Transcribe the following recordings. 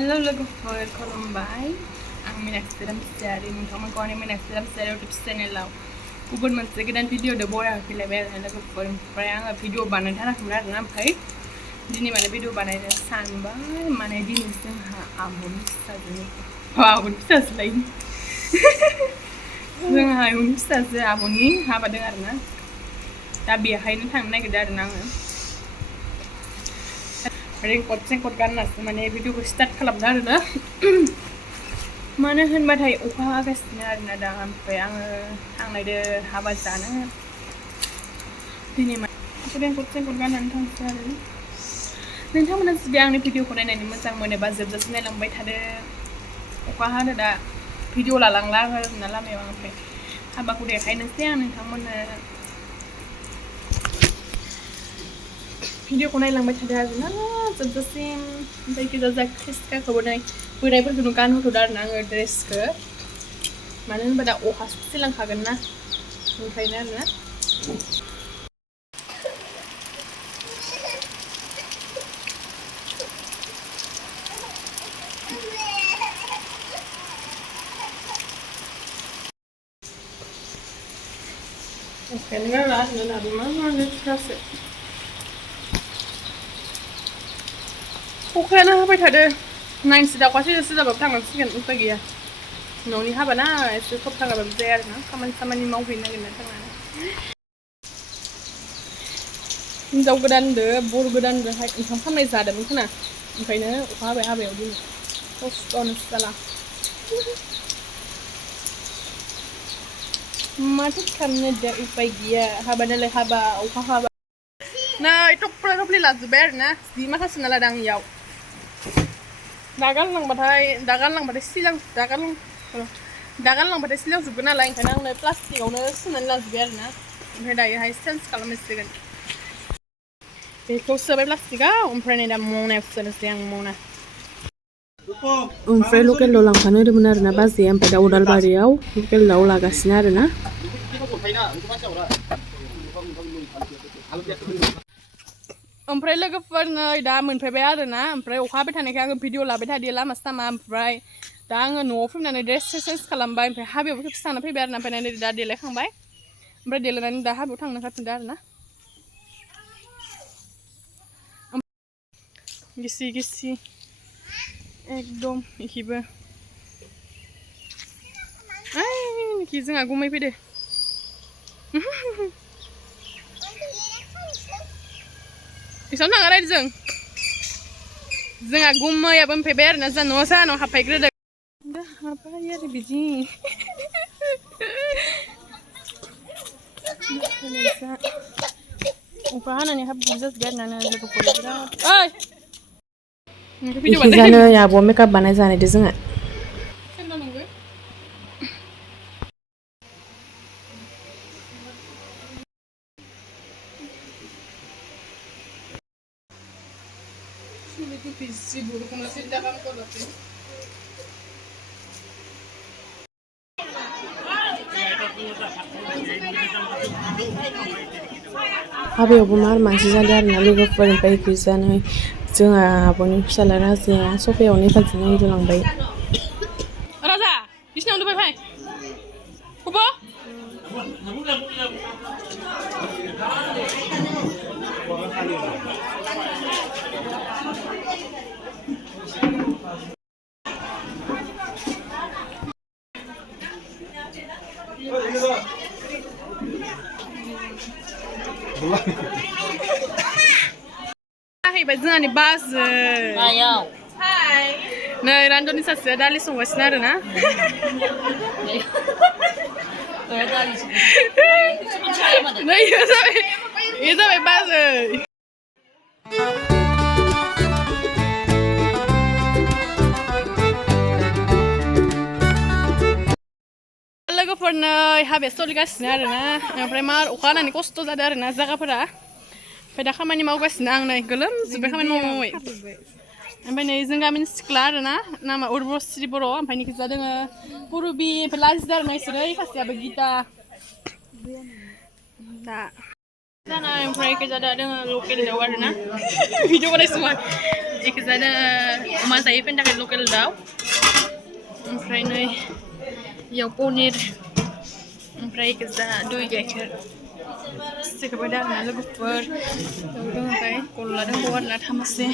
Hello logofoer खुलुमबाय आं मीनाक्षी रामसियारि नोंथांमोनखौ आंनि मीनाक्षी रामसियारि इउटुब चेनेलाव गुबुन मोनसे गोदान भिडिअ'दो बरायफैलायबाय आरो लोगोफोर ओमफ्राय आङो भिडिअ बानायथाराखैमोन आरोना ओमफ्राय दिनै माने भिडिअ बानायनो सानबाय माने दिनै जोंहा आब'नि फिसाजोनि आब'नि फिसाजोलाय जोंहा आब'नि फिसाजो आब'नि हाबा दं आरोना दा बेहायनो थांनो नागिरदों आरोना आङो रेनकट गाननासो माने भिडिअखौ स्टार्ट खालामदों आरोना मानो होनबाथाय अखा हागासिनो आरोना दा ओमफ्राय आङो थांनायदो हाबा जानो दिनै माने रेनकट गाननानै थांसै आरो नोंथांमोना जुदि आंनि भिडिअखौ नायनानै मोजां मोनोबा जोबजासिम नायलांबाय थादो अखा हानो दा भिडिअ लालांला आरोना लामायाव ओमफ्राय हाबाखौ देखायनोसै आं नोंथांमोननो भिडिअखौ नायलांबाय थादो आरोना जोबजासिम जायखिजाया खेस्काखौबो बोरायफोरखौनो गानहोथ'दो आरोना आङो ड्रेसखौ मानो होनबा दा अखा सिलांखागोन ना ओंखायनो आरोना अखायानो गारला आरोना दाबो मा लेथ्रासो अखायानो हाबाय थादो नाइनसो दाउखासो जाबाबो थांनांसिगोन उफाय गैया न'नि हाबा ना एसे थब थाङाबाबो जाया आरोना खामानि मावहैनो नागिरना थांनानै हिन्जाव गोदानदो बर गोदानदोहाय ओंखाम खालामनाय जादोंमोन खोना ओंखायनो अखा हाबाय हाबायाव दिनै खस्थ'आनोसो जाला माथो खालामनो दा उफाय गैया हाबा नालाय हाबा अखा हाबा नै थफ्ला थफ्लि लाजोब्बाय आरोना जि माखासे ना लादों आं इयाव दा गानलांबाथाय सिलांजोबगोन नालाय ओंखायनो आंनो प्लास्टिकआवनो सोनानै लाजोब्बाय आरोना ओमफ्राय दायोहाय चेन्ज खालामसिगोन बेखौ सोबाय प्लास्टिकआव ओमफ्राय नै दा मनायाव सोनोसै आं मना ओमफ्राय लकेल दाउ लांफानो होदोंमोन आरोना बाजैया ओमफ्राय दा उदालबारियाव लकेल दाउ लागासिनो आरोना ओमफ्राय लोगोफोर नै दा मोनफैबाय आरोना ओमफ्राय अखा हाबाय थानायखाय आङो भिडिअ लाबाय थादों लामा सामा ओमफ्राय दा आङो न'आव फैनानै ड्रेस चेन्ज खालामबाय ओमफ्राय हाबायावबो खेबसे थांना फैबाय आरोना ओमफ्राय नै दा देलायखांबाय ओमफ्राय देलायनानै दा हाबायाव थांनो खाथिंदों आरोना गिसि एकदम इखिबो ओइ जोंहा गुमै फैदो इसानो थाङा रायदो जोंहा गुमैयाबो मोनफैबाय आरोना जोंहानाव हाबफैग्रोदों दा हाबाय आरो बिदि अखा हानानै हाबजोब जाजोब्बाय आरोना लोगोफोर बिराद जानो आब'आ मेकआप बानाय जानायदो जोंहा हाबायावबो मार मानसि जादों आरोना लोगोफोर ओमफ्राय गैजानो जोंहा आब'नि फिसाला राजाया सफायावनो हेफाजाब उन्दुलांबाय राजा बिसिनाव उन्दुबाय फै जाहैबाय जोंहानि बाजै नै रानद'नि सासेया दालि संगासिनो आरोना नै इयो जाबाय बाजै लोगोफोर नै हाबाया सोलिगासिनो आरोना ओमफ्राय मार अखा हानानै खस्थ' जादों आरोना जायगाफोरा ओमफ्राय दा खामानि मावगासिनो आं नै गोलोमजोब्बाय खामानि मावै ओमफ्राय नै जों गामिनि सिख्ला आरोना नामा उर्बश्री बर' ओमफ्राय निखिजा दोङो पुरबि ओमफ्राय लाजिदों आरोना इसोरो सासेयाबो गिता दा Sana oमफ्राय kezaदा doङो लकेल दाउ आरोना भिडिअ बानाय समा केजादा अमा जायैफोरनि थाखाय लकेल दाउ ओमफ्राय नै इयाव पनिर ओमफ्राय केजा दइ गाइखेर सिखोबाय दा आरोना लोगोफोर दङ ओमफ्राय गल्ला दंबावो आरोना थामासे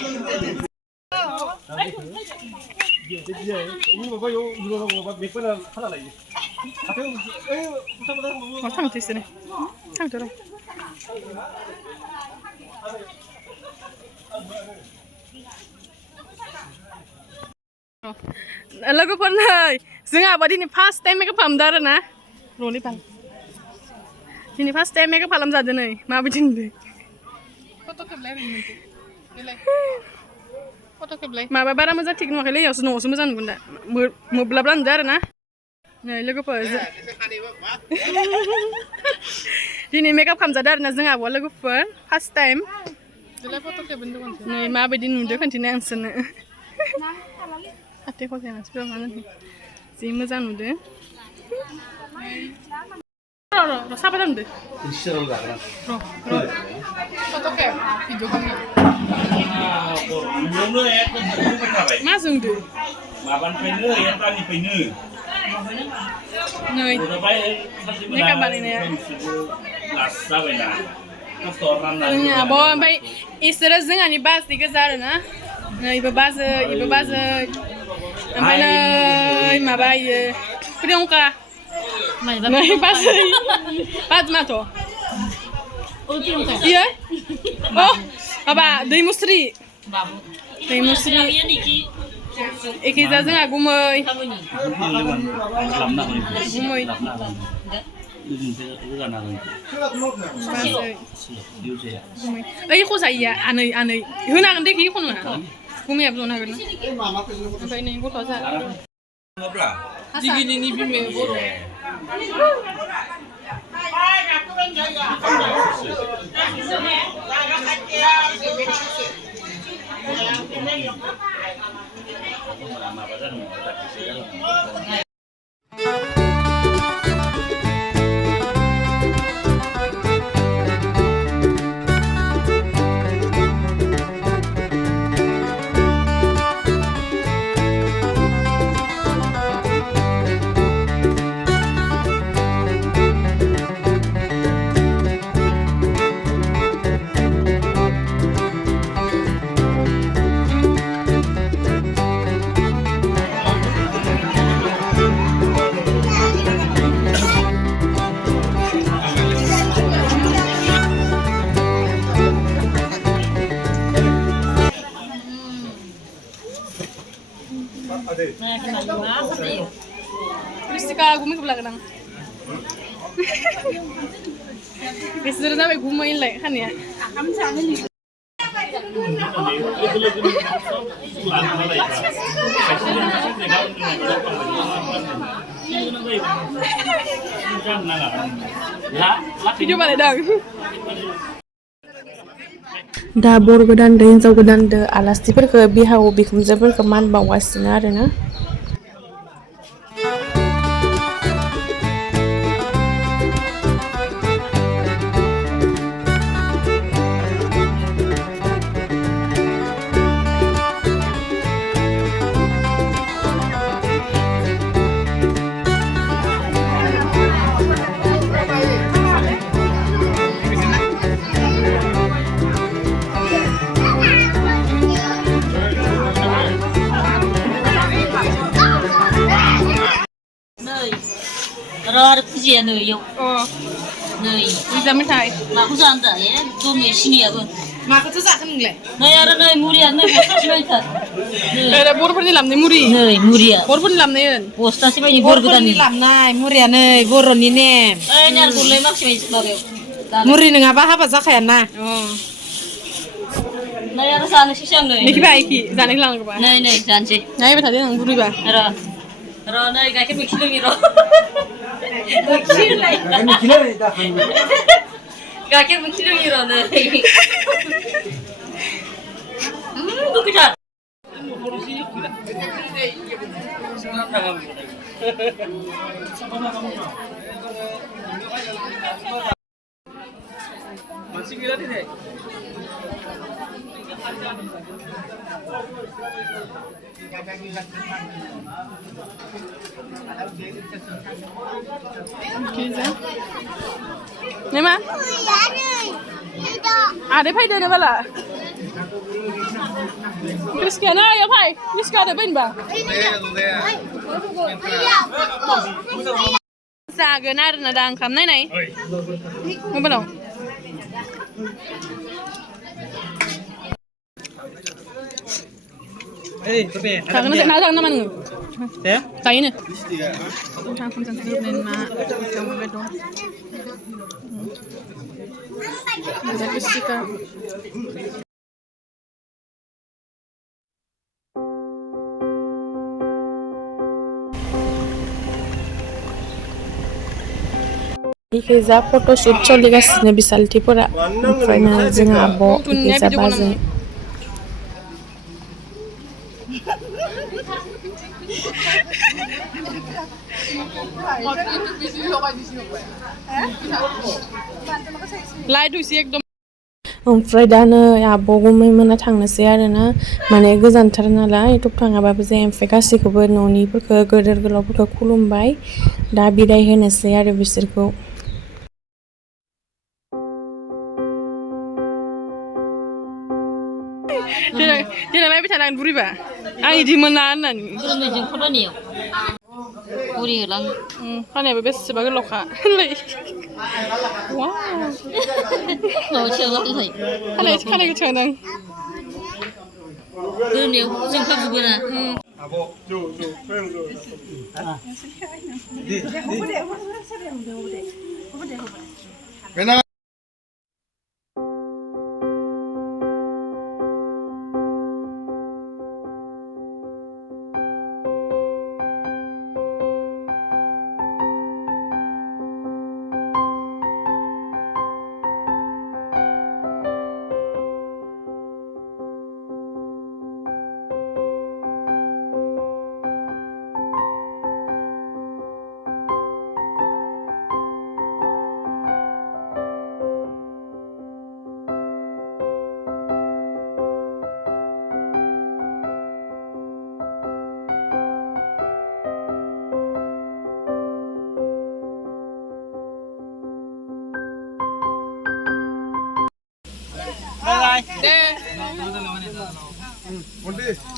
थांथो इसोरो थांथो र' लोगोफोर नै जोंहाबो दिनै फार्स्ट टाइम मेकआप खालामदों आरोना र'लै बाल दिनै फार्स्ट टाइम मेकआप खालामजादों नै माबायदि नुदों फट' खेबलाय ओरैनो मोनसे बेलाय फट' खेबलाय माबा बारा मोजां थिग नुवाखैलै इयावसो न'आवसो मोजां नुगोन दा मोब्लाब्ला नुदों आरोना नै लोगोफोर दिनै मेकआप खालामजादों आरोना जोंहा आब'आ लोगोफोर फार्स्ट टाइम नै माबायदि नुदों खोन्थिनो आं नोंसोरनो हाथाय खजाया मानसिफोरा मा होनो जि मोजां नुदों र' साबा दामदो मा जोंदो माबानिफ्रायनो एन्टानिफ्रायनो नै मेकआप बानायनाया जोंनि आब' ओमफ्राय इसोरो जोंहानि बाजै गोजा आरोना इबो बाजै ओमफ्राय नै माबा इयो प्रियंका नै बाजै बाजमाथ' इयो अ माबा दैमुस्रि एखेजा जोंहा गुमै ओइ खजाइया आनै होनो हागोन दे इखौ नङा गुमैयाबो जनो हागोन ओमफ्राय नै गथ'आ जा दिगिनिनि बिमाया बर' Pristika gumay ko lang. Kisir na may gumay lang kanya. Video balik dah. दा बर गोदान हिनजाव गोदान आलासिफोरखौ बिहाव बिखुनजोफोरखौ मान बावगासिनो आरोना Rồi kujian nih yuk. Oh. Nih. Bisa mentai. Aku janda ya, tuh nih sini ya bun. Mak itu sak kan nggak? Nih ada nih murian nih postas mereka. Ada bor pun di dalam nih muri. Nih murian. Bor pun di dalam nih. Postas sih banyak bor kita nih. Di dalam nih murian nih bor ini nih. Ini aku lemak sih banyak sebagai. Muri nih apa zakaya nah. Oh. Nih ada sana sih siang nih. Niki baik ki, jangan hilang ke bawah. Nih janji. Nih betul dia nang buri bah. Ro nih gak kira mikir lagi ro. Gak kira mikir lagi ro nih. Tuh kejar. Nih mah? Ada pai ada bala. Kristiana ya pai, Kristiana ada ben bang. Zagen arna dan kam nai nai. Mau belum? Kangen saya nak jangan mana? Ya? Tahu ni. Tentang konsentrasi dan mak yang berbeda. Ada fisika. Ikeza foto shoot soligasinya bisa tipura. Final dengan abo ikeza baze. Lai du sih ekdom. ओमफ्राय दानो आब' गुमैमोना थांनोसै आरोना माने गोजानथार नालाय थब थाङाबाबो जाया ओमफ्राय गासैखौबो न'निफोरखौ गोदोर गोलावफोरखौ खुलुमबाय दा बिदाय होनोसै आरो बिसोरखौ दिनै माय बिथा लांनो बुरिबा आं इदि मोना होननानै गोरलैजों खनानियाव बुरि होलां खानायाबो बेसेबा गोलावखा होनलाय वाव खानायखौ सोंदों गोरलैयाव जोंखाजोबो ना 아버 저 소영 저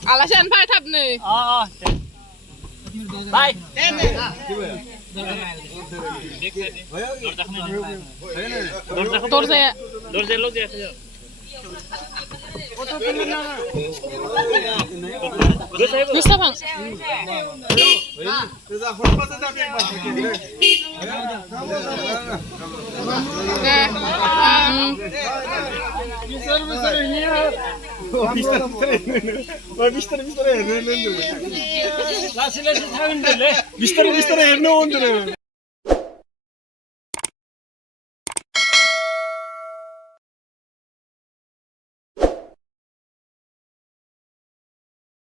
Alasan apa tap nih? Bye. Tor saya. Bisa bang? 비슷하게 타는데 비슷하게 해놓은 데는